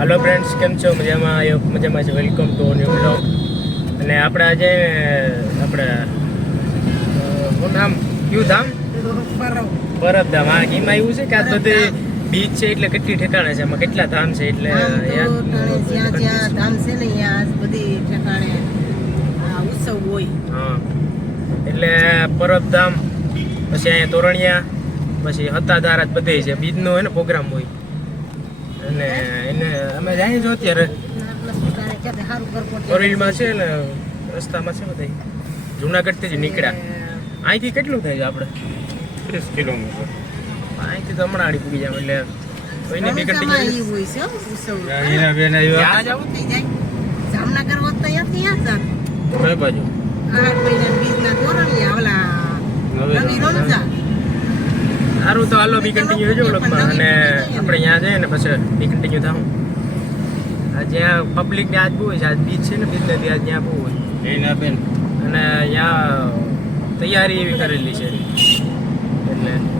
Hello friends came छो मजाમાં છે welcome to new blog અને આપણે આજે આપણે શું નામ કયું ધામ પરબધામ હા એમાં એવું છે કે આ બધી બીચ છે એટલે કેટલી ઠેકાણે છે એમાં કેટલા ધામ છે એટલે જ્યાં ધામ છે ને ત્યાં બધી ઠેકાણે ઉત્સવ હોય હા એટલે પરબધામ પછી અહીંયા તોરણિયા પછી હતાધાર બધે છે બીજનો હોય ને પ્રોગ્રામ હોય અને એને અમે જાય છો અત્યારે ઓરિલમાં છે ને રસ્તામાં છે બધા જુનાગઢથી જ નીકળ્યા અહીંથી કેટલું થાય છે આપણે 30 કિલોમીટર અહીંથી તો હમણાં આડી પૂગી જાય એટલે કોઈને બી કન્ટિન્યુ જામનગર હોત તો ત્યાં કઈ બાજુ 8 મહિના બીજના તોરણિયા ઓલા નવી રમઝા સારું તો હાલો બી કન્ટિન્યુ રહેજો વ્લોગમાં અને આપણે અહીંયા જઈએ ને પછી બી કન્ટિન્યુ થાઉં જ્યાં પબ્લિક ને આજ બહુ હોય છે આજ બીચ છે ને બીચ નદી આજ ત્યાં બહુ હોય એના બેન અને અહીંયા તૈયારી એવી કરેલી છે એટલે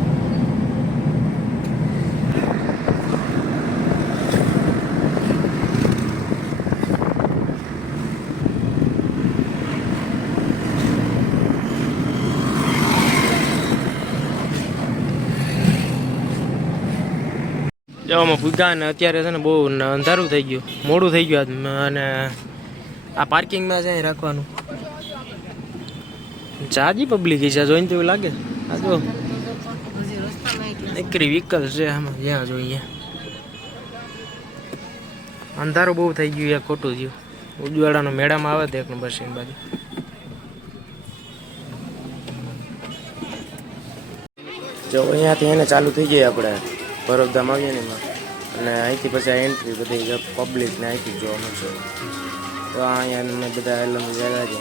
જવામાં પૂગા ને અત્યારે છે ને બહુ અંધારું થઈ ગયું મોડું થઈ ગયું અને આ પાર્કિંગમાં છે રાખવાનું જાજી પબ્લિક છે જોઈને તો એવું લાગે આ જો એકરી વ્હીકલ છે આમાં જ્યાં જોઈએ અંધારું બહુ થઈ ગયું એ ખોટું થયું ઉજવાડાનો મેળામાં આવે તો એક નંબર છે બાજુ જો અહીંયાથી એને ચાલુ થઈ જાય આપણે પરબધામ આવીએ ને એમાં અને અહીંથી પછી એન્ટ્રી બધી પબ્લિકને અહીંથી જોવા મળશે તો અહીંયા મેં બધા એલમ ગયા છે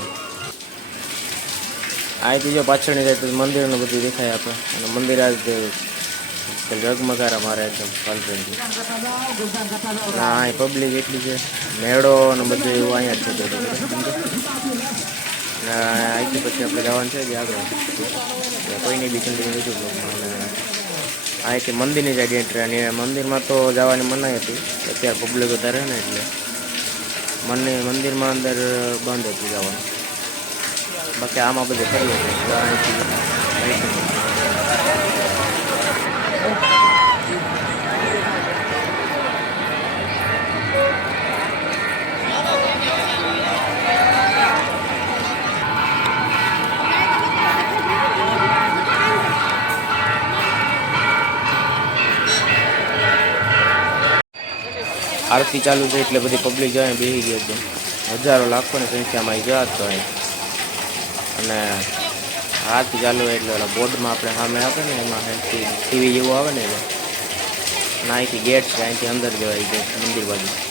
અહીંથી જો પાછળની જાય તો મંદિરનું બધું દેખાય આપણે અને મંદિર આ રીતે ઝગમગારા મારે એકદમ કોન્ફિડન્ટલી હા અહીં પબ્લિક એટલી છે મેળો અને બધું એવું અહીંયા જ છે અહીંથી પછી આપણે જવાનું છે જે આગળ કોઈની બી કન્ટિન્યુ બીજું અને અહીંથી મંદિરની સાઈડ એન્ટ્રી અને મંદિરમાં તો જવાની મનાઈ હતી અત્યારે પબ્લિક વધારે ને એટલે મંદિરમાં અંદર બંધ હતું જવાનું બાકી આમાં બધું કરીએ આરતી ચાલુ થઈ એટલે બધી પબ્લિક જાય બેસી ગઈ એકદમ હજારો લાખોની સંખ્યામાં ગયા તો અહીં અને આરતી ચાલુ હોય એટલે ઓલા બોર્ડમાં આપણે સામે આપે ને એમાં અહીંથી ટીવી જેવું આવે ને એમાં અને અહીંથી ગેટ છે અહીંથી અંદર જવાય ગેટ મંદિર બાજુ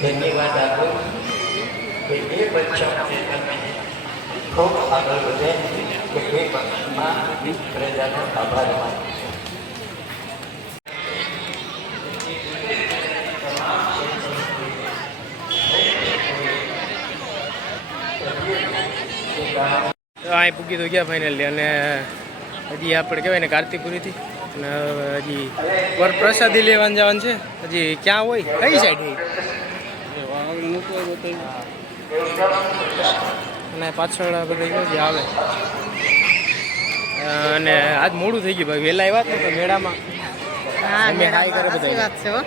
ધન્યવાદ આપો કે એ પક્ષોને તમે ખૂબ આગળ વધે કે એ પક્ષમાં પ્રજાનો આભાર માનો. તો અહીં પૂગી તો ગયા ફાઇનલી અને હજી આપણે કહેવાય ને કાર્તિકપુરીથી અને હજી પ્રસાદી લેવાનું જવાનું છે. હજી ક્યાં હોય કઈ સાઈડ અને પાછળ બધા જે આવે અને આજ મોડું થઈ ગયું ભાઈ વહેલા આવ્યા હતા તો મેળામાં અમે હાઈ કરે બધા વાત છે હો.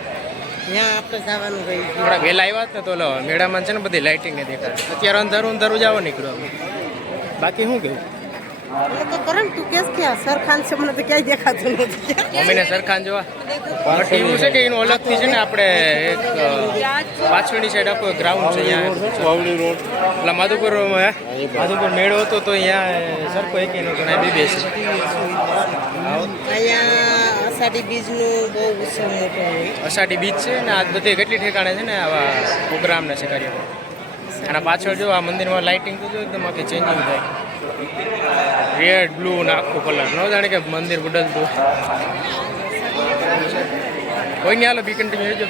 ત્યાં આપણે જવાનું ગયું થોડા વહેલા આવ્યા હતા તો મેળામાં છે ને બધી લાઇટિંગ ને દેખાય. અત્યારે અંધારું અંધારું જવા નીકળ્યું બાકી શું કેવું તો કરંટ તું કેસ ક્યાં સરખાન છે મને તો ક્યાંય દેખાતું નથી. મમ્મીને સરખાન જોવા બટ એવું છે કે એનું અલગથી છે ને આપણે એક પાછળની સાઈડ આખો ગ્રાઉન્ડ છે અહીંયા વાવડી રોડ એટલે માધુપુર મેળો હતો તો અહીંયા સરખો એક એનો ઘણા બે છે. અહીંયા અષાઢી બીજનું બહુ ઉત્સવ મોટો હોય. અષાઢી બીચ છે ને આ બધી કેટલી ઠેકાણે છે ને આવા પ્રોગ્રામને છે કાર્યક્રમ. અને પાછળ જો આ મંદિરમાં લાઇટિંગ તો જો એકદમ આખી ચેન્જિંગ થાય રેડ બ્લુ ને આખું કલર ન જાણે કે મંદિર બદલતું કોઈ નહીં. હાલો બી કન્ટિન્યુ રહેજો.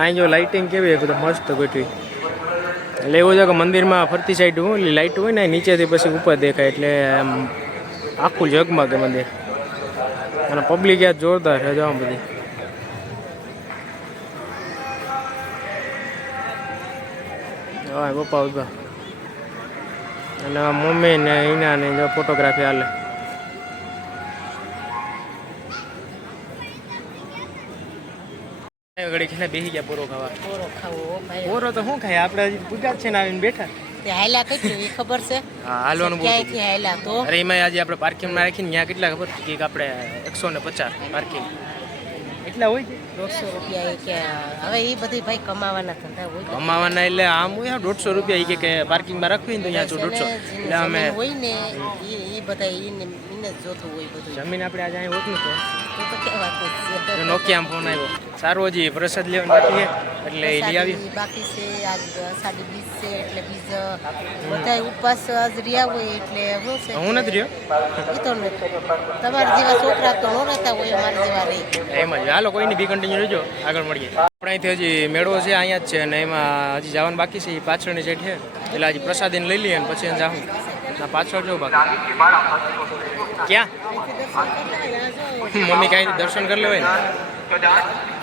અહીં જો લાઇટિંગ કેવી એકદમ મસ્ત ગોઠવી એટલે એવું છે કે મંદિરમાં ફરતી સાઈડ હોય લાઇટ હોય ને નીચેથી પછી ઉપર દેખાય એટલે આમ આખું જગમગે મંદિર. અને પબ્લિક યાદ જોરદાર છે જવા બધી. હા પપ્પા ઉભા અને મમ્મી ને ઈના ને જો ફોટોગ્રાફી હાલે. ઘડી ખીને બેસી ગયા પૂરો ખાવા. પોરો ખાવો ભાઈ. પૂરો તો શું ખાય આપણે હજી પૂજા જ છે ને આવીને બેઠા. તે હાયલા કેટલું એ ખબર છે? હા હાલવાનું બહુ. ક્યાંયથી હાયલા તો અરે એમાં આજે આપણે પાર્કિંગમાં રાખીને ત્યાં કેટલા ખબર કે આપણે 150 પાર્કિંગ એટલા હોય છે. 150 રૂપિયા એ કે હવે એ બધી ભાઈ કમાવાના ધંધા હોય. કમાવાના એટલે આમ હોય 150 રૂપિયા કે પાર્કિંગમાં રાખવી ને તો અહીંયા 150 એટલે અમે હોય ને એ બધા એને જોતું હોય બધું. જમીન આપણે આજે અહીં હોત ને તો કેવા તો નોકિયામાં ફોન આવ્યો સારો હજી પ્રસાદ લેવાનું બાકી એટલે એ લઈ આવી. બાકી છે આજ અષાઢી બીજ છે એટલે બીજ બધા ઉપવાસ આજ રહ્યા હોય એટલે શું છે હું નથી રહ્યો એ તો નથી. તમારા જેવા છોકરા તો ન રહેતા હોય અમારા જેવા રહી. એમ જ હાલો કોઈ નહીં બી કન્ટિન્યુ રહેજો આગળ મળીએ. આપણે અહીંથી હજી મેળો છે અહીંયા જ છે અને એમાં હજી જવાનું બાકી છે એ પાછળની સાઈડ છે એટલે હજી પ્રસાદીને લઈ લઈએ અને પછી જાઉં ના પાછળ જો બાકી ક્યાં મમ્મી કાંઈ દર્શન કરી લેવાય ને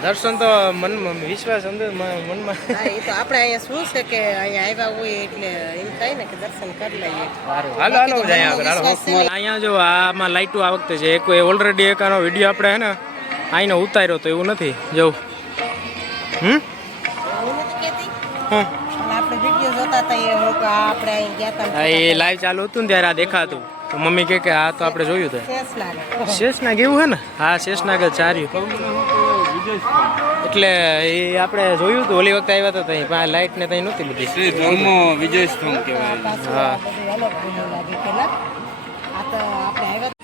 દર્શન તો મનમાં વિશ્વાસ અંદર મનમાં એ તો આપણે અહીંયા શું છે કે અહીંયા આવ્યા હોય એટલે એમ થાય ને કે દર્શન કરી લઈએ. સારું હાલો હાલો જાય આગળ હાલો. અહીંયા જો આમાં લાઇટો આ વખતે છે એક ઓલરેડી એક આનો વિડીયો આપણે હે ને આઈને ઉતાર્યો તો એવું નથી જવું. આપણે વિડીયો જોતા હતા એ આપણે અહીં ગયા હતા એ લાઈવ ચાલુ હતું ને ત્યારે આ દેખાતું તો મમ્મી કે આ તો આપણે જોયું હતું શેષનાગ એવું હે ને. હા શેષનાગ જ ચાર્યું એટલે એ આપણે જોયું હતું ઓલી વખતે આવ્યા હતા ત્યાં પણ લાઇટ ને ત્યાં નહોતી બધી વિજય સ્તંભ કહેવાય. હા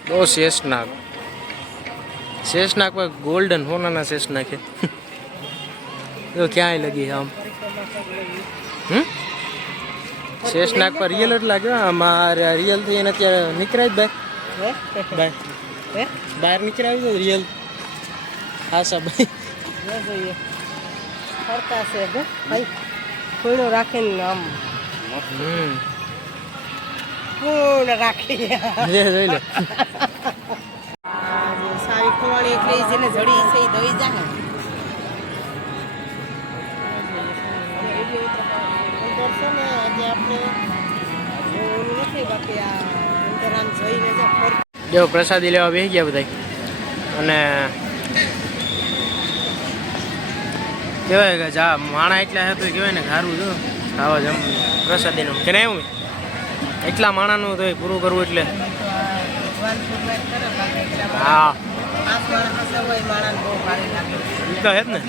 બહુ શેષનાગ શેષનાગ પર ગોલ્ડન હોનાના શેષનાગ છે જો ક્યાંય લગી આમ શેષનાગ પર રિયલ જ લાગ્યો અમારે રિયલ થી એને અત્યારે નીકળાય જ બહાર બહાર નીકળાવી દો રિયલ હા સા ભાઈ જોઈએ ફરતા છે ભાઈ પૂર્ણ રાખીને આમ પૂર્ણ રાખી જોઈ લો સારી ખોવાણી એટલે જેને જડી છે એ દઈ જાય છે ને આજે આપણે જોવાનું નથી બાકી આ આમ જોઈને જો પ્રસાદી લેવા બેસી ગયા બધા અને કહેવાય કે જા માણા એટલા છે તો કહેવાય ને સારું જો ખાવા જમ પ્રસાદીનું કે નહીં એવું એટલા માણાનું તો પૂરું કરવું એટલે હા એ તો હે જ ને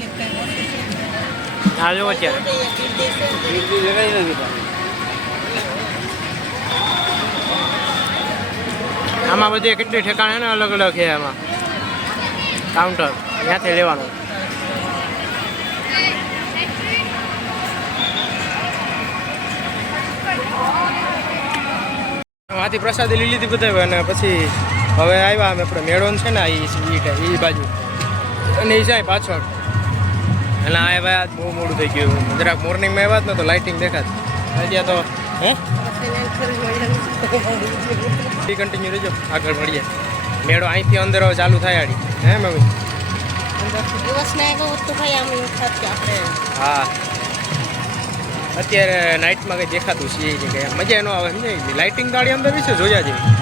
હા જો અત્યારે આમાં બધી કેટલી ઠેકાણ છે ને અલગ અલગ છે આમાં કાઉન્ટર ત્યાંથી લેવાનું આથી પ્રસાદી લઈ લીધી બધા અને પછી હવે આવ્યા અમે આપણે મેળો છે ને એ બાજુ અને એ જાય પાછળ એટલે આવ્યા આજ બહુ મોડું થઈ ગયું જરાક મોર્નિંગમાં આવ્યા જ ને તો લાઇટિંગ દેખાત ત્યાં તો હે કન્ટિન્યુ રહેજો આગળ મળીએ મેળો અહીંથી અંદર ચાલુ થાય આડી હે મમ્મી હા અત્યારે નાઇટમાં કંઈ દેખાતું છે એ જગ્યાએ મજા ન આવે ને લાઇટિંગ ગાડી અંદર વિશે જોયા જેવી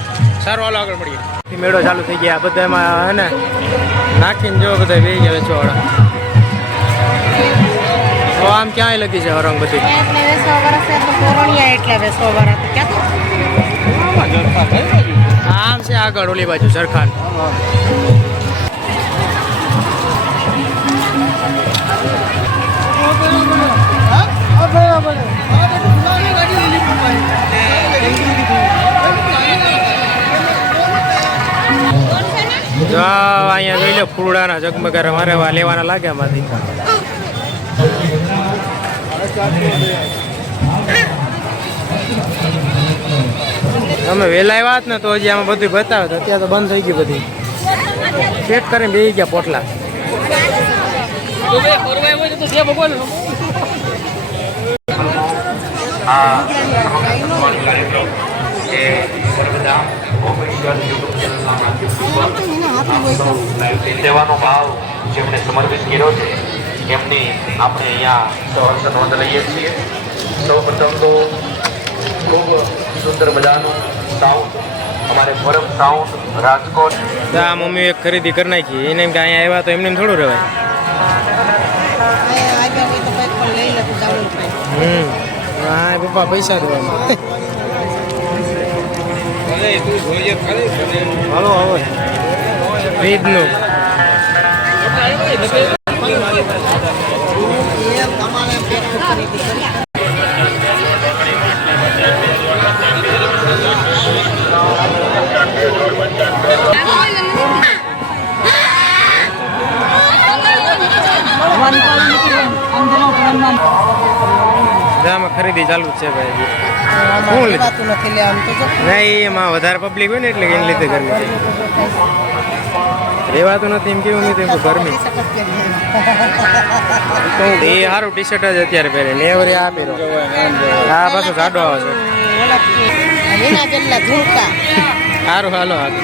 સારું હાલો આગળ મળીએ મેળો ચાલુ થઈ ગયા બધા એમાં હે ને નાખીને જો બધા બે ગયા વેચવાવાળા તો આમ ક્યાંય લગી છે હરંગ બધી આમ છે આગળ ઓલી બાજુ સરખાન જો અહીંયા જોઈ લો ફૂલડાના ઝગમગારા મારે લેવાના લાગે આમાંથી અમે વહેલા આવ્યા ને તો હજી આમાં બધું બતાવે તો અત્યારે તો બંધ થઈ ગયું બધી સેટ કરીને બેસી ગયા પોટલા સેવાનો ભાવ જેમણે સમર્પિત કર્યો છે એમની આપણે અહીંયા સહર્ષ નોંધ લઈએ છીએ સૌ પ્રથમ તો ખૂબ સુંદર મજાનું સાઉન્ડ અમારે પરમ સાઉન્ડ રાજકોટ આ મમ્મી એક ખરીદી કરી નાખી એને એમ કે અહીંયા આવ્યા તો એમને થોડું રહેવાય હા પપ્પા પૈસા દેવામાં હાલો હવે ઈદનું આમાં ખરીદી ચાલુ જ છે ભાઈ શું લીધું નહીં એમાં વધારે પબ્લિક હોય ને એટલે એને લીધે ગરમી રહેવાતું નથી એમ કેવું નહીં એમ ગરમી તો એ સારું ટી શર્ટ જ અત્યારે પહેરે ને એવરે આ પહેરો આ પાછો સાડો આવે છે સારું હાલો હાલો